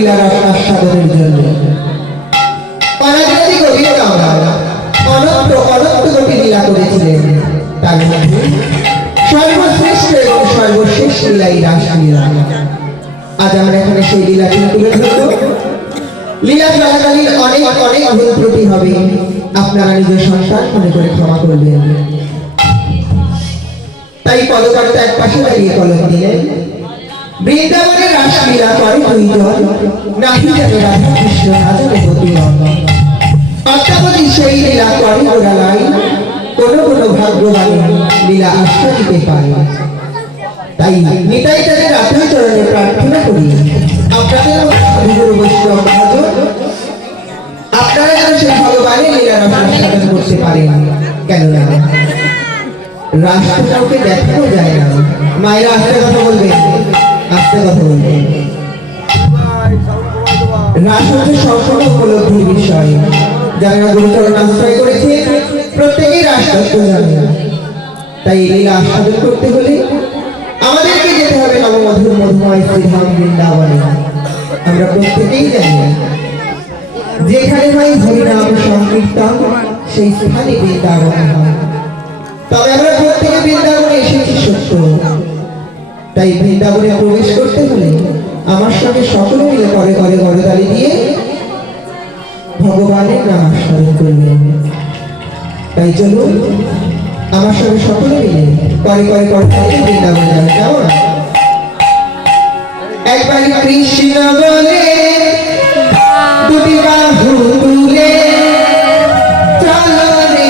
লীলার আস্বাদনের জন্য। অনাদি গোবিন্দ অনন্ত অনন্ত গোপী লীলা করেছিলেন, তার মধ্যে সর্বশ্রেষ্ঠ এবং সর্বশেষ লীলাই রাসলীলা। আজ আমরা এখানে সেই লীলাটি তুলে ধরব। লীলা চলাকালীন অনেক অনেক ভুল ত্রুটি হবে, আপনারা নিজের সন্তান মনে করে ক্ষমা করবেন। তাই পদকর্তা এক পাশে দাঁড়িয়ে কলম দিলেন, বৃন্দাবনের রাসলীলা করে দুইজন, নাহি জানে রাধা কৃষ্ণ না জানে গতিরঙ্গ। অষ্টাপদী সেই লীলা করে ওরালাই, কোন কোন ভাগ্যবান লীলা আশ্রয় দিতে পারে। তাই নিতাই তাদের রাধার চরণে প্রার্থনা করি, আপনাদের সাধুগুরু বৈষ্ণব ভজন আপনারা যেন সেই ভগবানের লীলার আস্বাদন করতে পারেন। কেননা রাষ্ট্র কাউকে দেখাও যায় না। মায়েরা আস্তে কথা বলবেন, আস্তে কথা বলবেন। রাস হচ্ছে সম্পূর্ণ উপলব্ধির বিষয়। যারা গুরুচরণ আশ্রয় করেছে প্রত্যেকেই রাস তত্ত্ব জানে। তাই এই লীলা আস্বাদন করতে হলে আমাদেরকে যেতে হবে নবমধুর মধুময় শ্রীধাম বৃন্দাবনে। আমরা প্রত্যেকেই জানি যেখানে হয় হরিনাম সংকীর্তন সেই স্থানে বৃন্দাবন হয়। তবে আমরা প্রত্যেকে বৃন্দাবনে এসেছি সত্য, তাই বৃন্দাবনে প্রবেশ করতে হলে আমার সঙ্গে সকলে মিলে করে করে গরতালি দিয়ে ভগবানের নাম আস্বাদন করবেন। তাই চলুন আমার সঙ্গে সকলে মিলে করে করে গরতালি বৃন্দাবনে যাবেন। কেমন? একবার কৃষ্ণ বলে দুটি বাহু তুলে চলো রে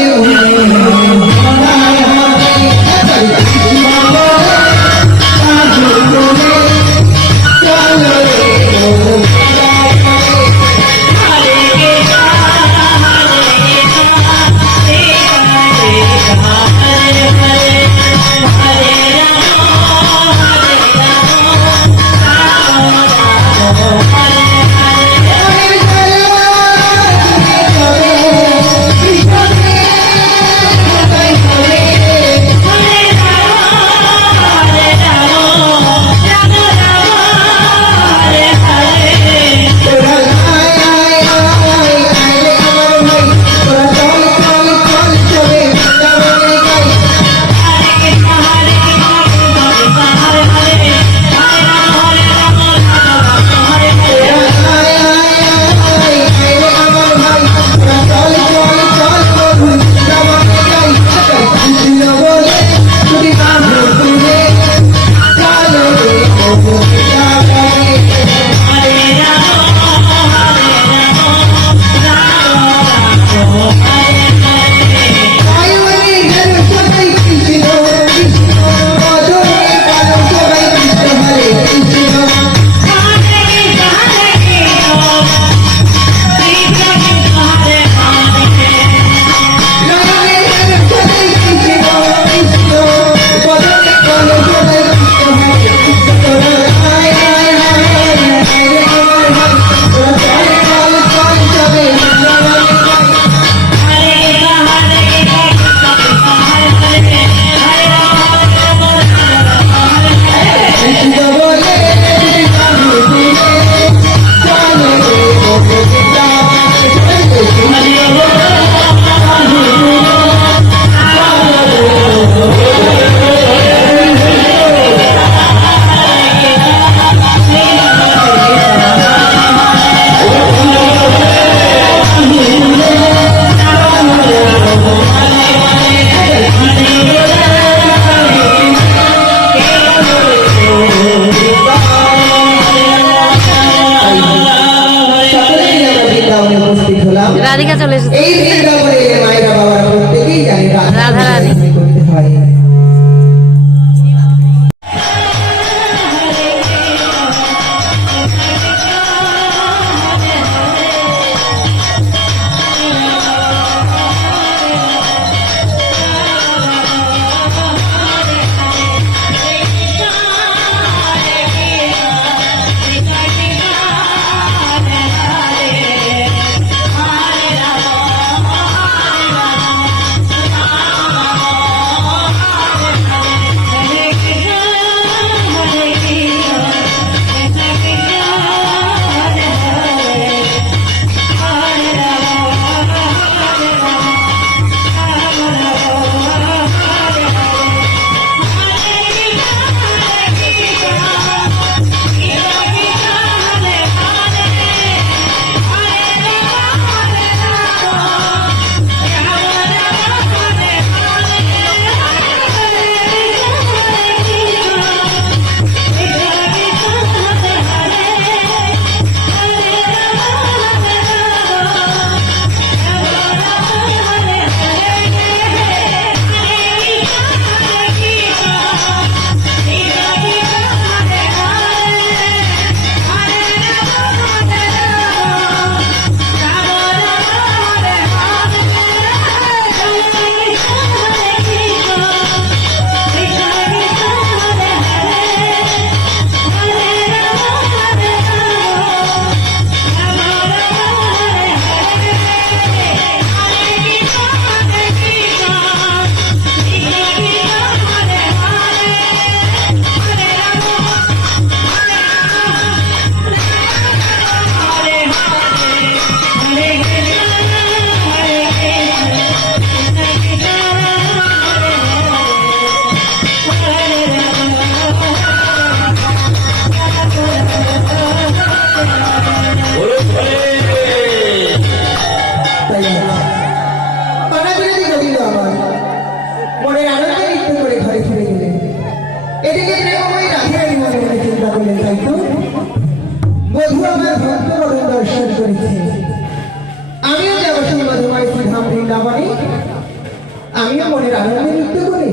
আমিও মনের আনন্দে নৃত্য করে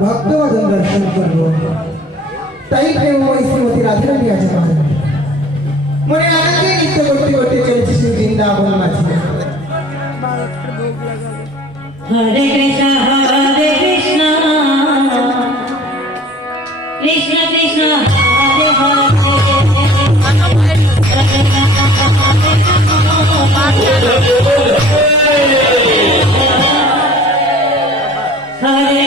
ভক্তবাদন দর্শন করব। তাই প্রেমময় শ্রীমতী রাধারানী আছে মনের আনন্দে নৃত্য করতে করতে চলেছে শ্রী বৃন্দাবন মাঝে। হরে কৃষ্ণ কৃষ্ণ কৃষ্ণ হরে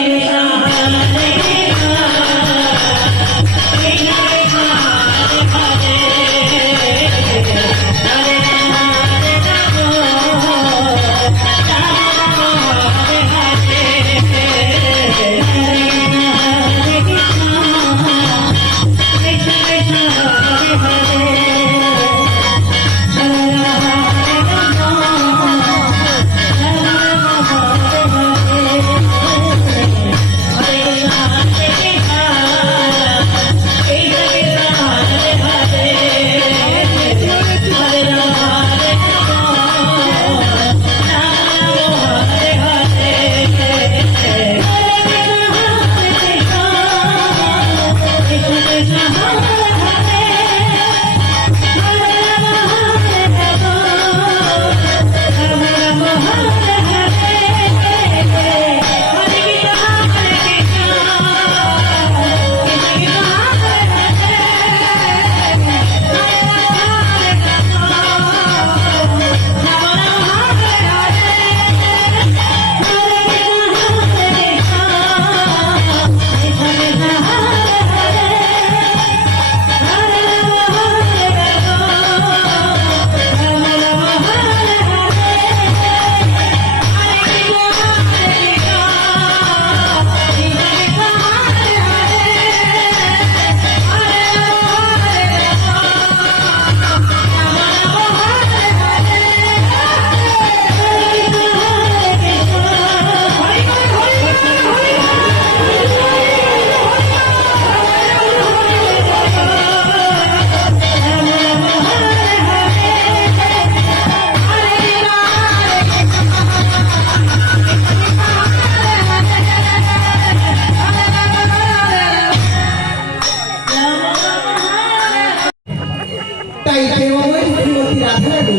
তাই প্রেমময় শ্রীমতী রাধারানী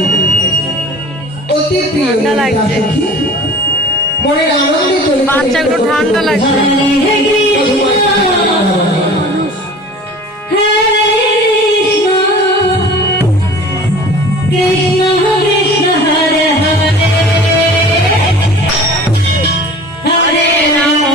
অতি প্রিয় সখী মনের আনন্দে চলে বাচ্চাগুলো ঠান্ডা লাগছে। Hare Rama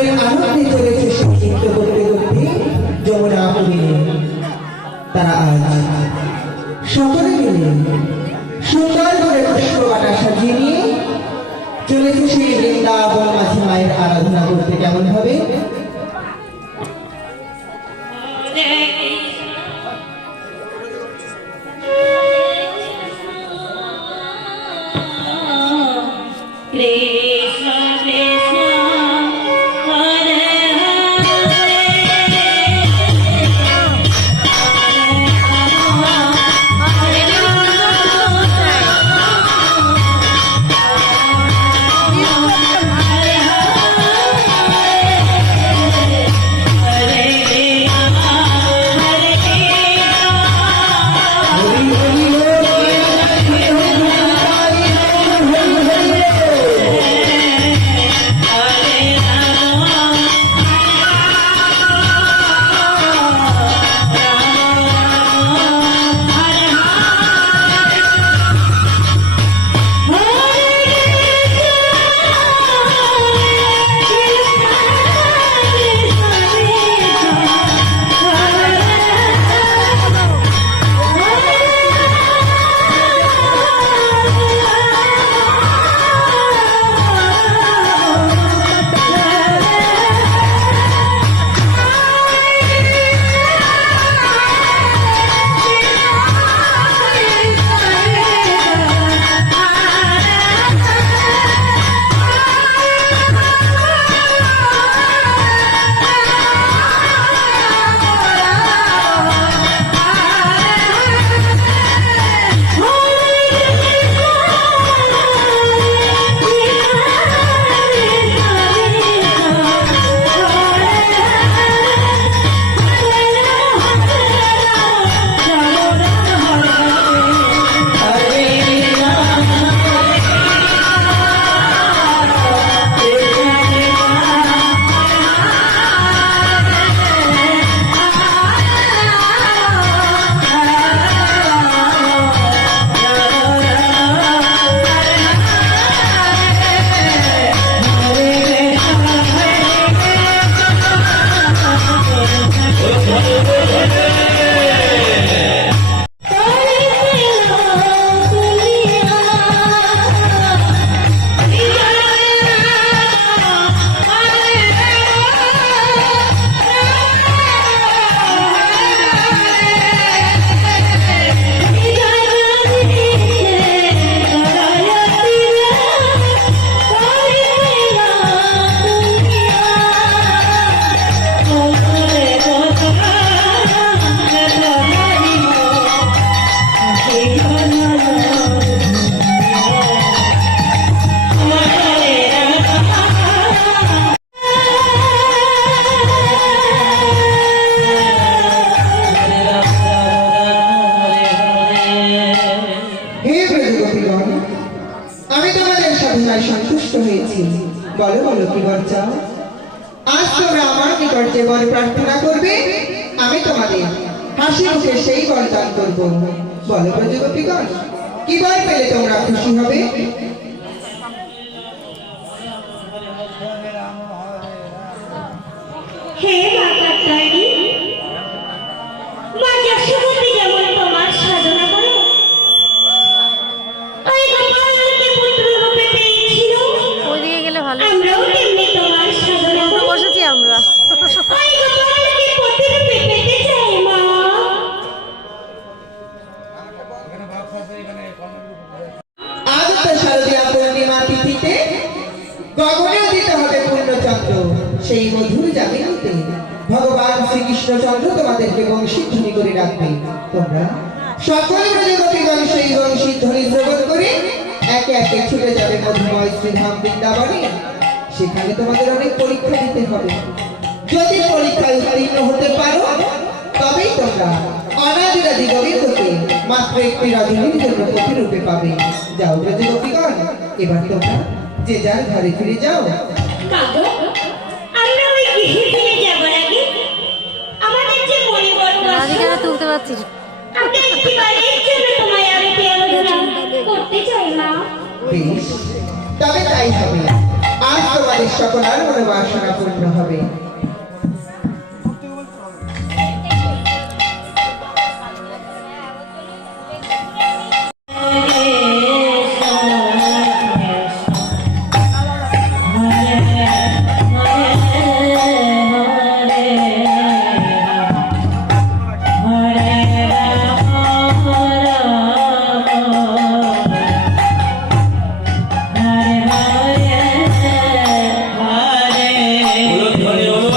মনের আনন্দে চলেছে সে নৃত্য করতে করতে যমুনা পুরীতে। তারা আজ সকলে মিলে সুন্দর করে পুষ্পবাটা সাজিয়ে নিয়ে চলেছে সেই বৃন্দাবন মাঝে মায়ের আরাধনা করতে। কেমন হবে? Krishna Krishna Hare সাধনায় সন্তুষ্ট হয়েছি। বলো বলো কি বর চাও? আজ তোমরা আমার নিকট যে বর প্রার্থনা করবে আমি তোমাদের হাসি মুখে সেই বর দান করবো। বলো ব্রজগোপীগণ, কি বর পেলে তোমরা খুশি হবে? হে বাবা তারি মা যশোবতী যেমন তোমার সাধনা করো, ওই গোপালকে পুত্র রূপে পেয়েছিল, ওইদিকে গেলে ভালো। আমরাও তেমনি তোমার সাধনা করো। বসেছি আমরা। ওই গোপালকে পুত্র রূপে পেতে চাই মা। আজ তো শারদীয়া পূর্ণিমা তিথিতে গগনে উদিত হবে পূর্ণচন্দ্র। সেই মধুর জামিনীতে ভগবান শ্রীকৃষ্ণচন্দ্র তোমাদেরকে বংশীধ্বনি করে রাখবে। তোমরা সকল ব্রজগোপীগণ সেই বংশীধ্বনি শ্রবণ করে একে একে ছুটে যাবে মধুময় শ্রীধাম বৃন্দাবনে। সেখানে তোমাদের অনেক পরীক্ষা দিতে হবে। যদি পরীক্ষায় উত্তীর্ণ হতে পারো তবেই তোমরা অনাদিরাদি গোবিন্দকে মাত্র একটি রজনীর জন্য পতি রূপে পাবে। যাও ব্রজগোপীগণ, এবার তোমরা যে যার ঘরে ফিরে যাও। কাকু, আমরা ওই গৃহে ফিরে যাবার আগে আমাদের যে মনে বড় রাধিকে আমি তুলতে পারছি না। আমরা একটিবারের জন্য তোমায় আরতি আরাধনা করতে চাই মা। বেশ, তবে তাই হবে। আজ তোমাদের আমাদের সকলের মনোবাসনা পূর্ণ হবে। হলো ধ্বনি হলো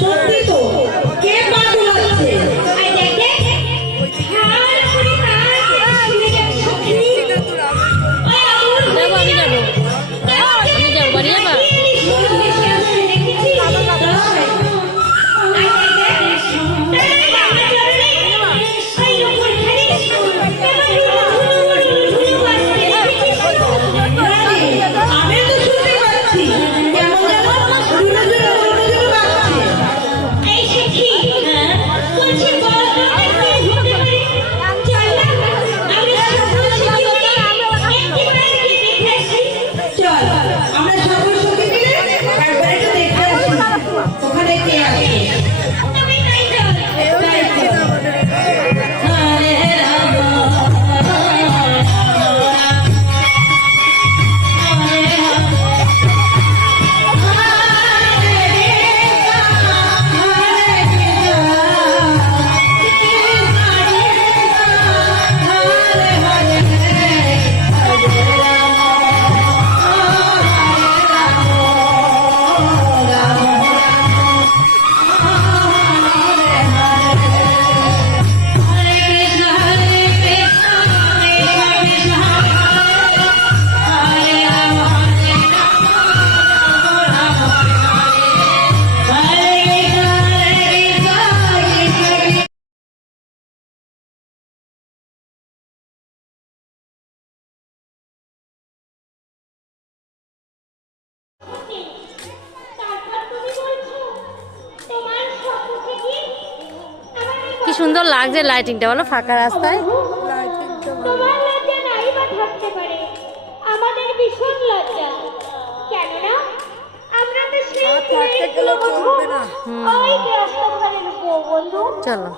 সত্যি তো কে পা দোলাচ্ছে? আর দেখে হার করে কাজ শুনে যাচ্ছে ওই আমুল যাবো, আমি যাবো। আমি যাবো, বাড়ি যাবা? আমিও তো শুনতে পাচ্ছি কেমন যেন জুড়ে জুড়ে অন্য জুড়ে বাজছে। চল আমরা সকল সঙ্গে মিলে একবার একটু দেখে আসি ওখানে কে আছে। তাই চল। হরে রাম কি সুন্দর লাগছে লাইটিংটা, বলো ফাঁকা রাস্তায়। তোমার লজ্জা নাই বা থাকতে পারে, আমাদের ভীষণ লজ্জা। কেননা আমরা তো সেই ওই রাস্তা বন্ধু। চলো।